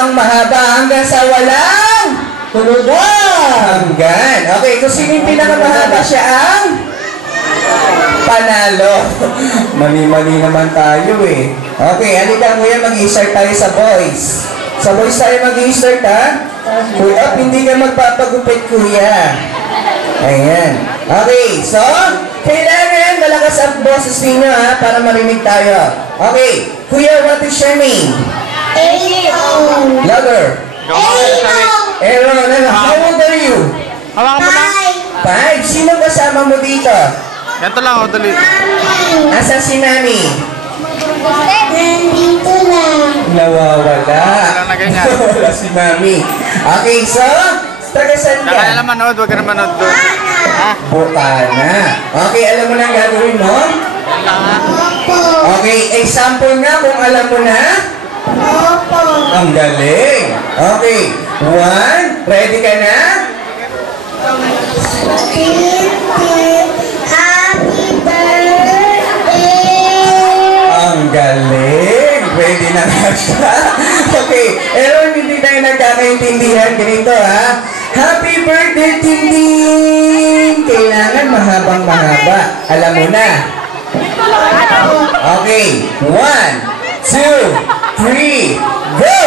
mahabang mahaba hanggang sa walang tulugan. Hanggan. Okay, kung sino yung pinakamahaba siya ang panalo. Mali-mali naman tayo eh. Okay, halika kuya, mag-i-start tayo sa boys. Sa boys tayo mag-i-start ha. Kuya, hindi ka magpapagupit kuya. Ayan. Okay, so, kailangan malakas ang boses ninyo ha, para marinig tayo. Okay, kuya, what is your name? Aaron. Louder. Aaron, how old are you? Hawakan mo lang. 5. Sino kasama mo dito? Ganito lang, dali. Asa si Mami? Nandito lang. Nawawala. Wala na ganyan. Nawawala si Mami. Okay, so, taga-saan Kaya ka? lang manood, huwag ka na manood doon. Ha? Bukana. Okay, alam mo na ang gagawin mo? Yan lang ha. Opo. Okay, example nga kung alam mo na. Opo. Ang galing. Okay, 1. Ready ka na? Happy birthday. Ang galing. Ready na nga siya. Okay, Aaron, hindi tayo nagkakaintindihan. Ganito ha. Happy birthday, Tinding! Kailangan mahabang mahaba. Alam mo na. Okay, 1, 2, 3, go!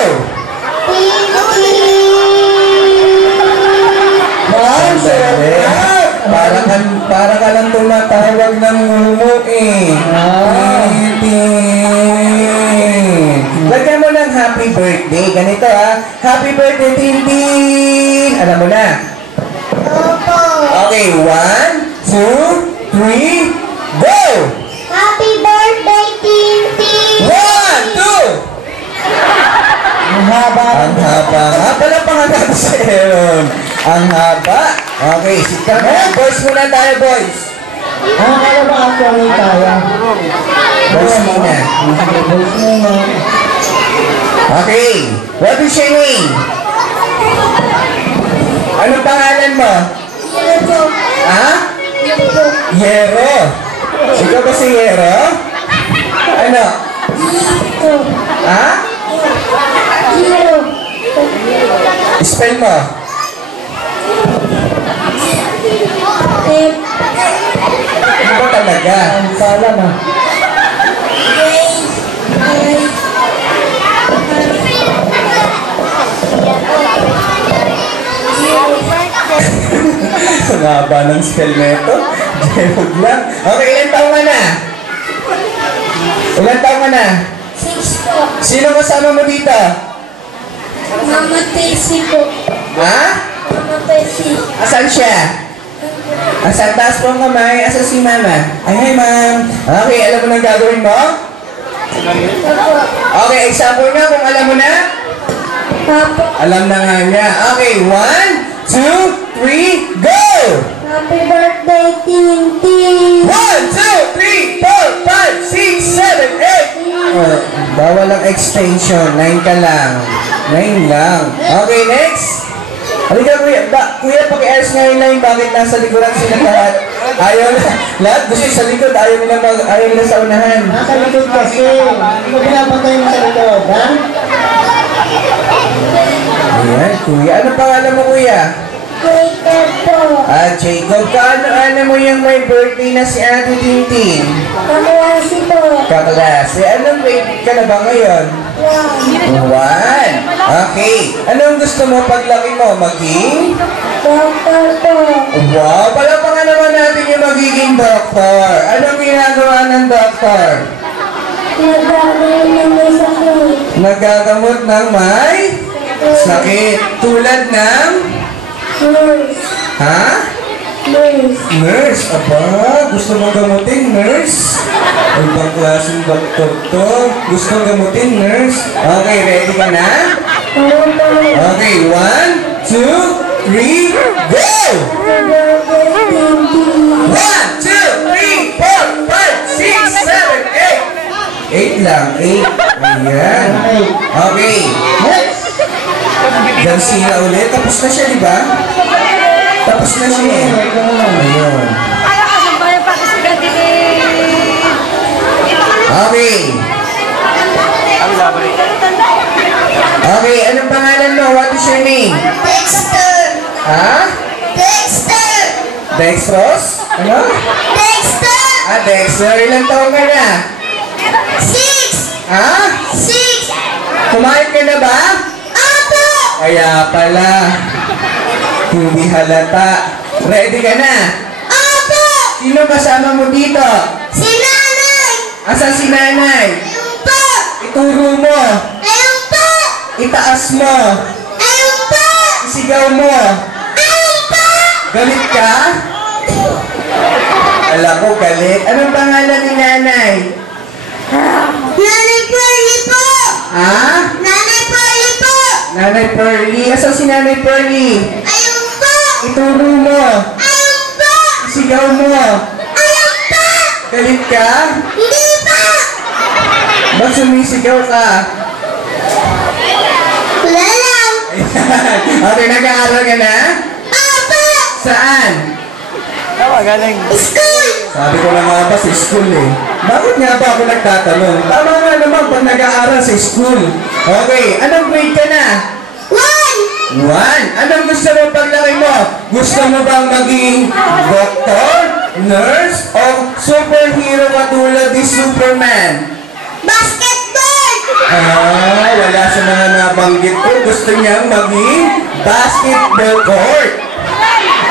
Wow, para ka lang tumatawag ng mumu eh. Lagyan mo ng happy birthday. Ganito ha. Happy birthday, Tinding! Alam mo na. Opo. Okay, 1, 2, 3, go! Happy birthday, Tintin. 1, 2! Ang haba. Ang haba. Pala pangalan si Aaron. Ang haba. Okay, sikat na. Boys muna tayo, boys. Kaya ba actually kaya? Boys muna. Boys muna. Okay. What is your name? Anong pangalan mo? Yero. Ha? Yero. Yero. Ikaw ba si Yero? Ano? Yero. Ha? Yero. Spell mo. Ano ba talaga? Ang pala na. Ang haba ng spell na ito. Jerog lang. Okay, ilan taong ka na? Ilan taong ka na? 6 po. Sino kasama mo dito? Mama Tessie po. Ha? Mama Tessie. Asan siya? Asan? Taas po ang kamay. Asan si mama? Ay, hi ma'am. Okay, alam mo nang gagawin mo? Opo. Okay, example nga kung alam mo na. Opo. Alam na nga niya. Okay, 1, 2, 3, go! Happy birthday, Tintin. 1, 2, 3, 4, 5, 6, 7, 8. Bawal ang extension. 9 ka lang. 9 lang. Okay, next. Halika kuya. Kuya, pakiayos nga yung 9. Bakit nasa likuran sila lahat? Ayaw na. Lahat gusto sa likod. Ayaw nila sa unahan. Nasa likod kasi. Hindi ko pinapatay mo sa likod, ha? Ayan, kuya. Ano pangalan mo, kuya? Jacob po. Jacob. Kaano mo yung may birthday na si Ate Tintin? Kamalasi po. Kaklase. Anong grade ka na ba ngayon? 1. Okay. Anong gusto mo paglaki mo? Maging? Doctor po. Wow! Palapangan naman natin yung magiging doktor. Anong ginagawa ng doktor? Nagagawin ng may sakit. Nagagamot ng may sakit. Tulad ng? Nurse. Ha? Nurse. Nurse? Aba, gusto mong gamutin, nurse? Ay, bang klaseng doktor to? Gusto mong gamutin, nurse? Okay, ready ka na? Opo. Okay, 1, 2, 3, go! Happy birthday, Tintin. 1, 2, 3, 4, 5, 6, 7, 8. 8 lang, 8. Ayan. Okay. Next! Garcia ulit. Tapos na siya, di ba? Tapos na siya. Ayun. Okay. Kami laban. Okay, anong pangalan mo? What is your name? Dexter. Ha? Dexter. Dextros? Ano? Dexter. Ah, Dexter. Ilang taon ka na? 6. Ha? 6. Kumain ka na ba? Opo. Kaya pala. Hindi halata. Ready ka na? Opo. Sino kasama mo dito? Si nanay. Asan si nanay? Ayun po. Ituro mo. Ayun po. Itaas mo. Ayun po. Isigaw mo. Ayun po. Galit ka? Alam ko galit. Anong pangalan ni nanay? Nanay Pearly po. Ha? Nanay Pearly po. Nanay Pearly. Asan si nanay Pearly? Ayun po. Ituro mo. Ayun po. Isigaw mo. Ayun po. Galit ka? Hindi po. Ba't sumisigaw ka? Wala lang. Okay, nag-aaral ka na? Opo. Saan? Galing. School. Sabi ko lang nga ba sa school eh. Bakit nga ba ako nagtatanong? Tama nga naman pag nag-aaral sa school. Okay, anong grade ka na? 1. 1. Anong gusto mo paglaki mo? Gusto mo bang maging doktor, nurse, o superhero katulad ni Superman? Basketball. Wala sa mga nabanggit ko. Gusto niyang maging basketball court.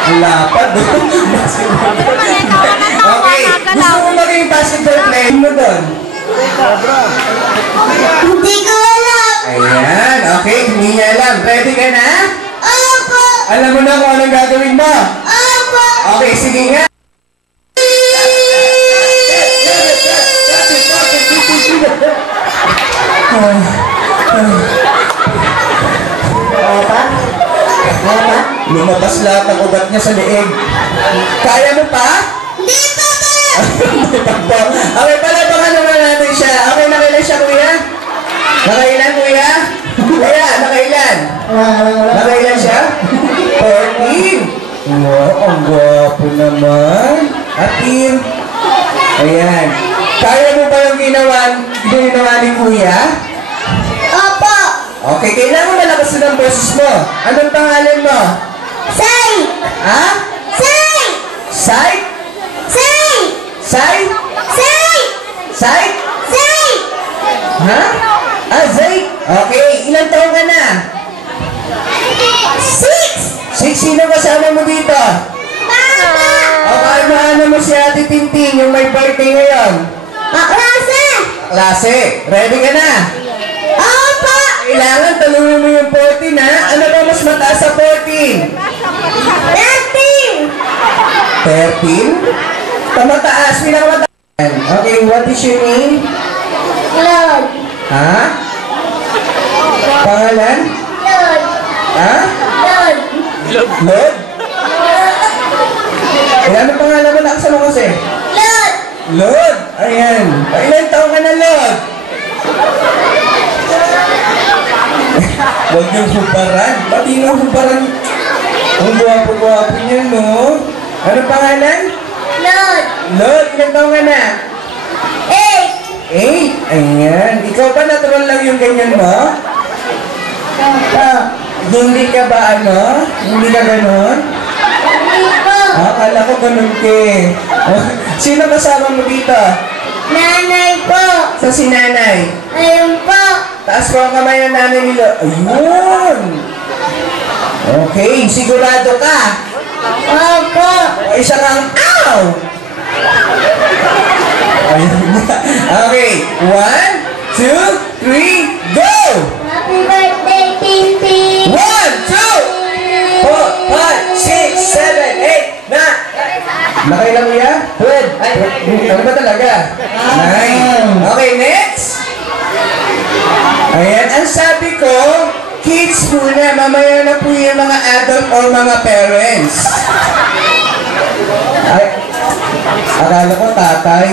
Lapad doon. Basketball court. Okay. Gusto mo maging basketball player mo doon? Hindi ko alam. Ayan. Okay. Hindi niya alam. Ready ka na? Opo. Alam mo na kung anong gagawin mo? Opo. Okay. Sige nga. Lumabas lahat ang ugat niya sa leeg. Kaya mo pa? Hindi pa ba? Hindi pa po. Okay, palabangan naman natin siya. Okay, nakailan siya, kuya? Nakailan, kuya? Kuya, nakailan? Nakailan siya? 14. Wow, ang gwapo naman. Atin. Ayan. Kaya mo ba yung ginawa ni kuya? Opo. Okay, kailangan malakas na ng boses mo. Anong pangalan mo? Say. Ha? Say. Sai? Say. Sai? Say. Sai? Say. Ha? Ah, Zay? Okay, ilang taon ka na? 6. Sino kasama mo dito? Papa. Okay, maano mo si Ate Tinting yung may birthday ngayon? Klase. Klase, ready ka na? Opo. Kailangan tanungin mo yung 14 ha? Ano ba mas mataas sa 14? 13. 13? Tamataas, pinakamataas. Okay, what is your name? Lord. Ha? Pangalan? Lord. Ha? Lord. Lord? Eh, ano pangalan mo? Nakasama mo kasi? Lord. Lord! Ayan. Ilan taon ka na, Lord? Huwag niyong hubaran. Ba't di niyong hubaran? Ang guwapo-guwapo niya, no? Ano pangalan? Lord. Lord, ilan taon ka na? 8. 8. Ayan. Ikaw ba natural lang yung ganyan mo? Hindi ka ba ano? Hindi ka ganon? Hindi po. Akala ko ganun ke. Sino kasama mo dito? Nanay po. Sa si nanay. Ayun po. Taas ko ang kamay ng nanay nila. Ayun! Okay, sigurado ka. Opo. Isa kang ow! Ayun na. Okay, 1, 2, 3, go! Happy birthday, Tintin. 1, 2, 4, 5, 6, 7, 8, 9. Nakailan mo yan? 12. Ay, ano ba talaga? 9. Okay, next. Ayan, ang sabi ko, kids muna, mamaya na po yung mga adult or mga parents. Ay, akala ko tatay.